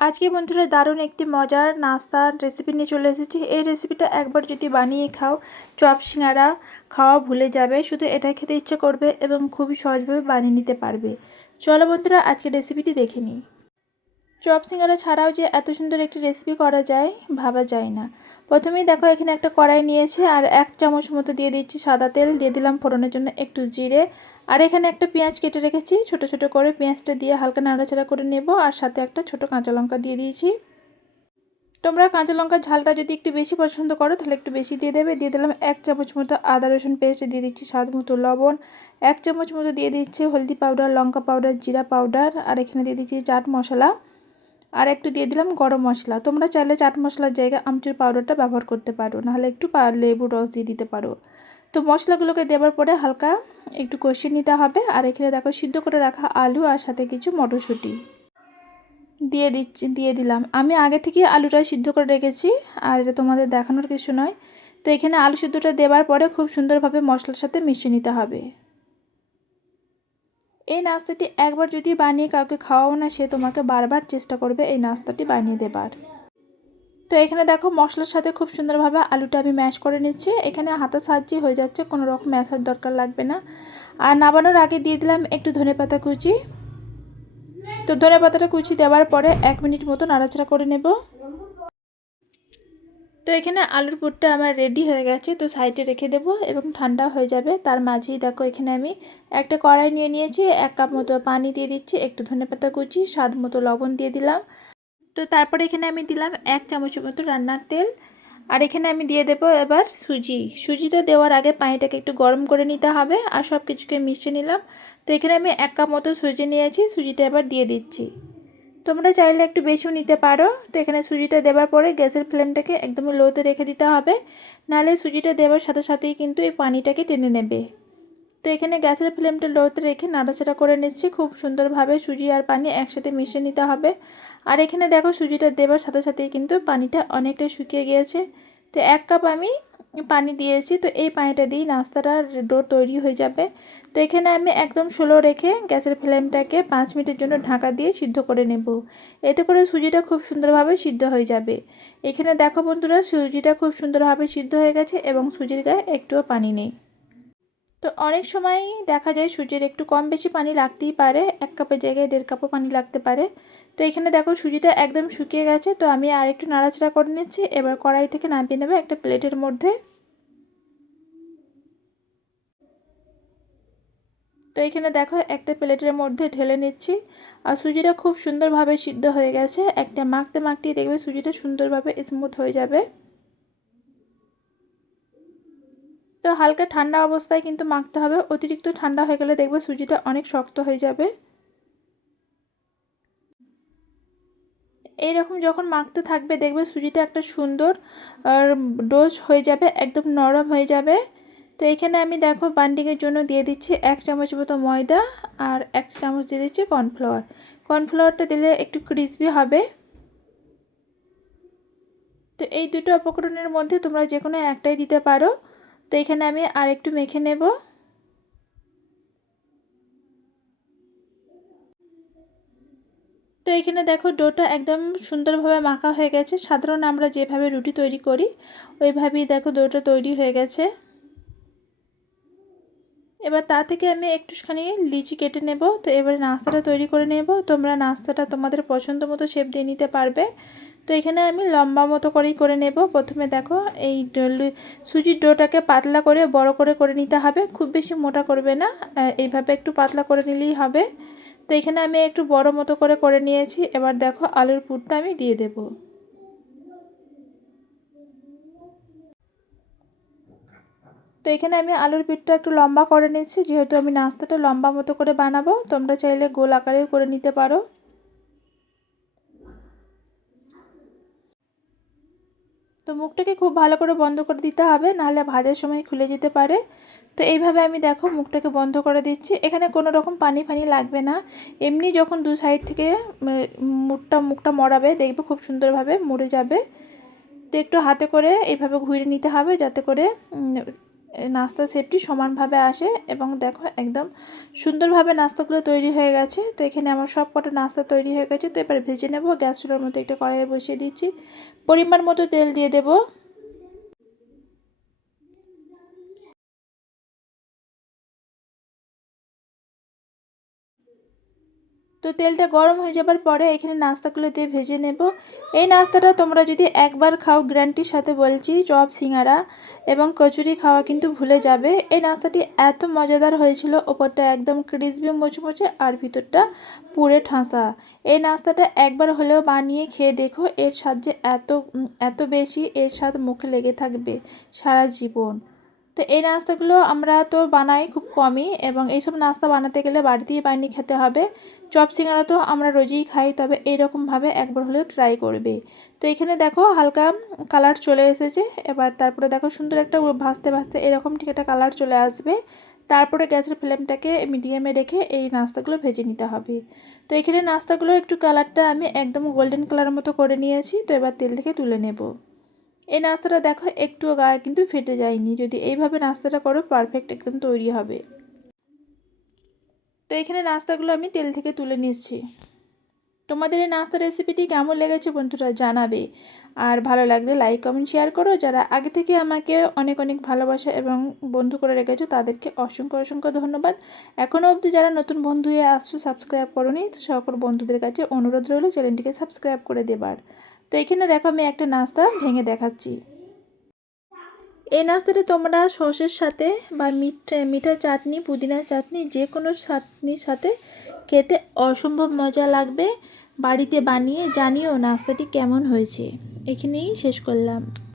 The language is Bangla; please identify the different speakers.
Speaker 1: আজকে বন্ধুরা দারুণ একটি মজার নাস্তা রেসিপি নিয়ে চলে এসেছি। এই রেসিপিটা একবার যদি বানিয়ে খাও, চপ, সিঙ্গারা খাওয়া ভুলে যাবে, শুধু এটা খেতে ইচ্ছে করবে এবং খুবই সহজভাবে বানিয়ে নিতে পারবে। চলো বন্ধুরা আজকে রেসিপিটি দেখে নিই। চপ সিঙ্গারা ছাড়াও যে এত সুন্দর একটি রেসিপি করা যায়, ভাবা যায় না। প্রথমেই দেখো, এখানে একটা কড়াই নিয়েছি আর এক চামচ মতো দিয়ে দিচ্ছি সাদা তেল। দিয়ে দিলাম ফোড়নের জন্য একটু জিরে। আর এখানে একটা পেঁয়াজ কেটে রেখেছি। ছোট ছোট করে পেঁয়াজটা দিয়ে হালকা নাড়াচাড়া করে নেব আর সাথে একটা ছোট কাঁচা লঙ্কা দিয়ে দিয়েছি। তোমরা কাঁচা লঙ্কার ঝালটা যদি একটু বেশি পছন্দ করো, তাহলে একটু বেশি দিয়ে দেবে। দিয়ে দিলাম এক চামচ মতো আদা, রসুন পেস্ট, দিয়ে দিচ্ছি স্বাদ মতো লবণ। এক চামচ মতো দিয়ে দিচ্ছি হলদি পাউডার, লঙ্কা পাউডার, জিরা পাউডার। আর এখানে দিয়ে দিচ্ছি চাট মশলা। আর একটু দিয়ে দিলাম গরম মশলা। তোমরা চাইলে চাট মশলার জায়গায় আমচুর পাউডারটা ব্যবহার করতে পারো, নাহলে একটু লেবু রস দিয়ে দিতে পারো। তো মশলাগুলোকে দেওয়ার পরে হালকা একটু কষিয়ে নিতে হবে। আর এখানে দেখো সিদ্ধ করে রাখা আলু আর সাথে কিছু মটরশুঁটি। দিয়ে দিচ্ছি, দিয়ে দিলাম। আমি আগে থেকে আলুটা সিদ্ধ করে রেখেছি, আর এটা তোমাদের দেখানোর কিছু নয়। তো এখানে আলু সিদ্ধটা দেওয়ার পরে খুব সুন্দরভাবে মশলার সাথে মিশিয়ে নিতে হবে। এই নাস্তাটি একবার যদি বানিয়ে কাউকে খাওয়াও না, সে তোমাকে বারবার চেষ্টা করবে এই নাস্তাটি বানিয়ে দেবার। তো এখানে দেখো মশলার সাথে খুব সুন্দরভাবে আলুটা আমি ম্যাশ করে নিচ্ছি। এখানে হাতের সাহায্যে হয়ে যাচ্ছে, কোনো রকম ম্যাশার দরকার লাগবে না। আর নাবানোর আগে দিয়ে দিলাম একটু ধনে পাতা কুচি। তো ধনে পাতাটা কুচি দেওয়ার পরে এক মিনিট মতো নাড়াচাড়া করে নেব। তো এখানে আলুর পুরটা আমার রেডি হয়ে গেছে, তো সাইডে রেখে দেব এবং ঠান্ডা হয়ে যাবে। তার মাঝেই দেখো এখানে আমি একটা কড়াই নিয়ে নিয়েছি, এক কাপ মতো পানি দিয়ে দিচ্ছি, একটু ধনে পাতা কুচি, স্বাদ মতো লবণ দিয়ে দিলাম। তো তারপরে এখানে আমি দিলাম এক চামচ মতো রান্নার তেল। আর এখানে আমি দিয়ে দেবো এবার সুজি। সুজিটা দেওয়ার আগে পানিটাকে একটু গরম করে নিতে হবে আর সব কিছুকে মিশিয়ে নিলাম। তো এখানে আমি এক কাপ মতো সুজি নিয়েছি, সুজিটা এবার দিয়ে দিচ্ছি। তোমরা চাইলে একটু বেশিও নিতে পারো। তো এখানে সুজিটা দেবার পরে গ্যাসের ফ্লেমটাকে একদম লোতে রেখে দিতে হবে। নাহলে সুজিটা দেওয়ার সাথে সাথেই কিন্তু এই পানিটাকে টেনে নেবে। তো এখানে গ্যাসের ফ্লেমটা লোতে রেখে নাড়াচাড়া করে নিচ্ছি। খুব সুন্দরভাবে সুজি আর পানি একসাথে মিশিয়ে নিতে হবে। আর এখানে দেখো সুজিটা দেওয়ার সাথে সাথেই কিন্তু পানিটা অনেকটা শুকিয়ে গিয়েছে। তো এক কাপ আমি পানি দিয়েছি, তো এই পানিটা দিয়েই নাস্তাটার ডো তৈরি হয়ে যাবে। তো এখানে আমি একদম স্লো রেখে গ্যাসের ফ্লেমটাকে পাঁচ মিনিটের জন্য ঢাকা দিয়ে সিদ্ধ করে নেব। এতে করে সুজিটা খুব সুন্দরভাবে সিদ্ধ হয়ে যাবে। এখানে দেখো বন্ধুরা, সুজিটা খুব সুন্দরভাবে সিদ্ধ হয়ে গেছে এবং সুজির গায়ে একটুও পানি নেই। তো অনেক সময় দেখা যায় সুজির একটু কম বেশি পানি লাগতেই পারে, এক কাপের জায়গায় দেড় কাপও পানি লাগতে পারে। তো এখানে দেখো সুজিটা একদম শুকিয়ে গেছে, তো আমি আর একটু নাড়াচাড়া করে নিচ্ছি। এবার কড়াই থেকে নামিয়ে নেবে একটা প্লেটের মধ্যে। তো এখানে দেখো একটা প্লেটের মধ্যে ঢেলে নিচ্ছি। আর সুজিটা খুব সুন্দরভাবে সিদ্ধ হয়ে গেছে। একটা মাখতে মাখতেই দেখবে সুজিটা সুন্দরভাবে স্মুথ হয়ে যাবে। তো হালকা ঠান্ডা অবস্থায় কিন্তু মাখতে হবে। অতিরিক্ত ঠান্ডা হয়ে গেলে দেখবে সুজিটা অনেক শক্ত হয়ে যাবে। এইরকম যখন মাখতে থাকবে দেখবে সুজিটা একটা সুন্দর, আর ডোজ হয়ে যাবে, একদম নরম হয়ে যাবে। তো এখানে আমি দেখো বান্ডিংয়ের জন্য দিয়ে দিচ্ছি এক চামচ মতো ময়দা আর এক চামচ দিয়ে দিচ্ছি কর্নফ্লাওয়ার। কর্নফ্লাওয়ারটা দিলে একটু ক্রিসপি হবে। তো এই দুটো উপকরণের মধ্যে তোমরা যে কোনো একটাই দিতে পারো। তো এখানে আমি আর একটু মেখে নেব। তো এখানে দেখো ডোটা একদম সুন্দরভাবে মাখা হয়ে গেছে। সাধারণ আমরা যেভাবে রুটি তৈরি করি, ওইভাবেই দেখো ডোটা তৈরি হয়ে গেছে। এবার তা থেকে আমি একটুখানি লিচি কেটে নেব। তো এবারে নাস্তাটা তৈরি করে নেব। তোমরা নাস্তাটা তোমাদের পছন্দ মতো শেপ দিয়ে নিতে পারবে। তো এখানে আমি লম্বা মতো করেই করে নেব। প্রথমে দেখো এই সুজির ডোটাকে পাতলা করে বড় করে করে নিতে হবে। খুব বেশি মোটা করবে না এইভাবে একটু পাতলা করে নিলেই হবে। তো এখানে আমি একটু বড় মতো করে করে নিয়েছি। এবার দেখো আলুর পুরটা আমি দিয়ে দেবো। তো এখানে আমি আলুর পিঠটা একটু লম্বা করে নিচ্ছি যেহেতু আমি নাস্তাটা লম্বা মতো করে বানাবো, তোমরা চাইলে গোল আকারেও করে নিতে পারো। তো মুখটাকে খুব ভালো করে বন্ধ করে দিতে হবে, নাহলে ভাজার সময় খুলে যেতে পারে। তো এইভাবে আমি দেখো মুখটাকে বন্ধ করে দিচ্ছি। এখানে কোনো রকম পানি ফানি লাগবে না। এমনি যখন দু সাইড থেকে মুখটা মুখটা মরাবে, দেখবে খুব সুন্দরভাবে মরে যাবে। তো একটু হাতে করে এইভাবে ঘুরে নিতে হবে, যাতে করে নাস্তা সেপটি সমানভাবে আসে এবং দেখো একদম সুন্দরভাবে নাস্তাগুলো তৈরি হয়ে গেছে। তো এখানে আমার সব কটা নাস্তা তৈরি হয়ে গেছে। তো এবার ভেজে নেব। গ্যাস চুলার মধ্যে একটা কড়াইয়ে বসিয়ে দিচ্ছি। পরিমাণ মতো তেল দিয়ে দেবো। তো তেলটা গরম হয়ে যাবার পরে এখানে নাস্তাগুলো দিয়ে ভেজে নেব। এই নাস্তাটা তোমরা যদি একবার খাও গ্যারান্টির সাথে বলছি, চপ, সিঙ্গারা এবং কচুরি খাওয়া কিন্তু ভুলে যাবে। এই নাস্তাটি এত মজাদার হয়েছিল, ওপরটা একদম ক্রিসপি, মুচমুচে আর ভিতরটা পুরে ঠাসা। এই নাস্তাটা একবার হলেও বানিয়ে খেয়ে দেখো, এর স্বাদ যে এত এত বেশি, এর স্বাদ মুখে লেগে থাকবে সারা জীবন। তো এই নাস্তাগুলো আমরা তো বানাই খুব কমই এবং এইসব নাস্তা বানাতে গেলে বাড়িতেই বানিয়ে খেতে হবে। চপ সিঙ্গারা তো আমরা রোজই খাই, তবে এইরকমভাবে একবার হলেও ট্রাই করবে। তো এখানে দেখো হালকা কালার চলে এসেছে। এবার তারপরে দেখো সুন্দর একটা ভাজতে ভাজতে এরকম ঠিক একটা কালার চলে আসবে। তারপরে গ্যাসের ফ্লেমটাকে মিডিয়ামে রেখে এই নাস্তাগুলো ভেজে নিতে হবে। তো এখানে নাস্তাগুলো একটু কালারটা আমি একদম গোল্ডেন কালার মতো করে নিয়েছি। তো এবার তেল থেকে তুলে নেব। এই নাস্তাটা দেখো একটুও গায়ে কিন্তু ফেটে যায়নি। যদি এইভাবে নাস্তাটা করো পারফেক্ট একদম তৈরি হবে। তো এখানে নাস্তাগুলো আমি তেল থেকে তুলে নিচ্ছি। তোমাদের এই নাস্তা রেসিপিটি কেমন লেগেছে বন্ধুরা জানাবে। আর ভালো লাগলে লাইক কমেন্ট শেয়ার করো। যারা আগে থেকে আমাকে অনেক অনেক ভালোবাসা এবং বন্ধু করে রেখেছো, তাদেরকে অসংখ্য অসংখ্য ধন্যবাদ। এখনও অবধি যারা নতুন বন্ধু হয়ে আসছো সাবস্ক্রাইব করোনি সকল বন্ধুদের কাছে অনুরোধ রইল চ্যানেলটিকে সাবস্ক্রাইব করে দেবার। তো এখানে দেখো আমি একটা নাস্তা ভেঙে দেখাচ্ছি। এই নাস্তাটা তোমরা সসের সাথে বা মিঠা চাটনি পুদিনার চাটনি যে কোনো চাটনির সাথে খেতে অসম্ভব মজা লাগবে। বাড়িতে বানিয়ে জানিও নাস্তাটি কেমন হয়েছে। এখানেই শেষ করলাম।